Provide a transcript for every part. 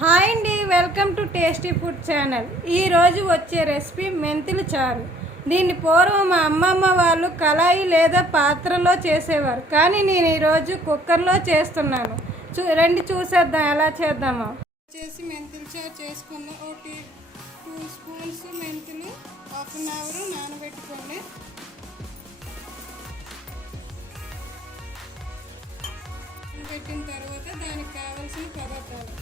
Hi అండి, welcome to tasty food channel. ఈరోజు వచ్చే రెసిపీ మెంతుల చారు. దీన్ని పూర్వం మా అమ్మమ్మ వాళ్ళు కళాయి లేదా పాత్రలో చేసేవారు, కానీ నేను ఈరోజు కుక్కర్లో చేస్తున్నాను. రండి చూసేద్దాం ఎలా చేద్దామో. వచ్చేసి మెంతుల చారు చేసుకుందాం. ఒక 2 స్పూన్స్ మెంతులు 1/2 అవర్ నానబెట్టుకోండి. పెట్టిన తర్వాత దానికి కావాల్సిన పదార్థాలు: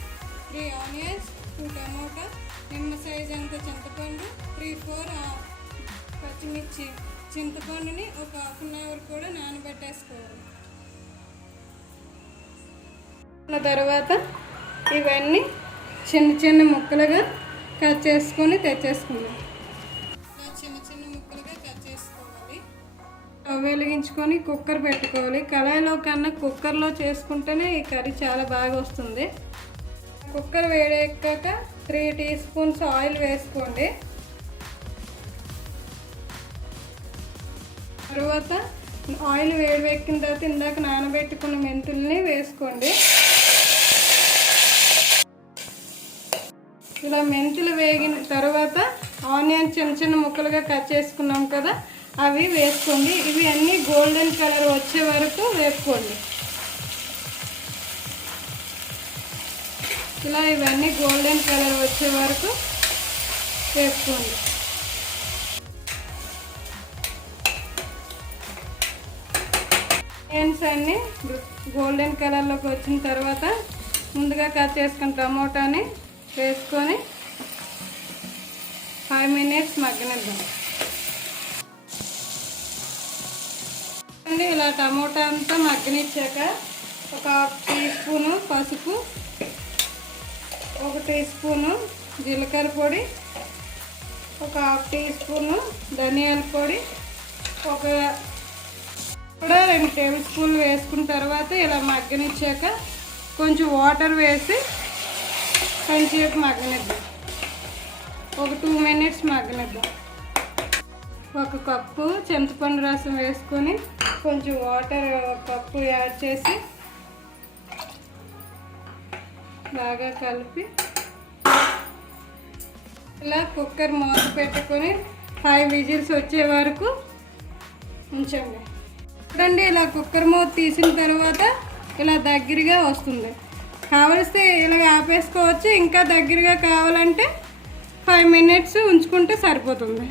3 ఆనియన్స్, 2 టమోటా, నిమ్మ సైజ్ అంత చింతపండు, 3-4 పచ్చిమిర్చి. చింతపండుని ఒక 1/2 అవర్ కూడా నానబెట్టేసుకోవాలి. తర్వాత ఇవన్నీ చిన్న చిన్న ముక్కలుగా కట్ చేసుకొని తెచ్చేసుకుందాం. చిన్న చిన్న ముక్కలుగా కట్ చేసుకోవాలి. స్టవ్ వెలిగించుకొని కుక్కర్ పెట్టుకోవాలి. కళాయిలో కన్నా కుక్కర్లో చేసుకుంటేనే ఈ కర్రీ చాలా బాగా వస్తుంది. కుక్కర్ వేడెక్కాక 3 టీ స్పూన్స్ ఆయిల్ వేసుకోండి. తర్వాత ఆయిల్ వేడెక్కిన తర్వాత ఇందాక నానబెట్టుకున్న మెంతుల్ని వేసుకోండి. ఇలా మెంతులు వేగిన తర్వాత ఆనియన్ చిన్న చిన్న ముక్కలుగా కట్ చేసుకున్నాం కదా, అవి వేసుకోండి. ఇవి అన్నీ గోల్డెన్ కలర్ వచ్చే వరకు వేసుకోండి. ఇలా ఇవన్నీ గోల్డెన్ కలర్ వచ్చే వరకు వేసుకోండి. ఆనియన్స్ అన్నీ గోల్డెన్ కలర్లోకి వచ్చిన తర్వాత ముందుగా కట్ చేసుకున్న టమోటాని వేసుకొని 5 మినిట్స్ మగ్గనిద్దాం. ఇలా టమోటా అంతా మగ్గనిచ్చాక ఒక 1/2 టీ స్పూను పసుపు, 1 టీ స్పూను జీలకర్ర పొడి, ఒక 1/2 టీ స్పూను ధనియాల పొడి, కూడా 2 టేబుల్ స్పూన్లు వేసుకున్న తర్వాత ఇలా మగ్గనిచ్చాక కొంచెం వాటర్ వేసి కొంచెంసేపు మగ్గనిద్దాం. ఒక 2 మినిట్స్ మగ్గనిద్దాం. 1 కప్పు చింతపండు రసం వేసుకొని కొంచెం వాటర్ 1 కప్పు యాడ్ చేసి బాగా కలిపి ఇలా కుక్కర్ మూత పెట్టుకొని 5 విజిల్స్ వచ్చే వరకు ఉంచండి. చూడండి, ఇలా కుక్కర్ మూత తీసిన తర్వాత ఇలా దగ్గరగా వస్తుంది. కావలిస్తే ఇలా ఆపేసుకోవచ్చు. ఇంకా దగ్గరగా కావాలంటే 5 మినిట్స్ ఉంచుకుంటే సరిపోతుంది.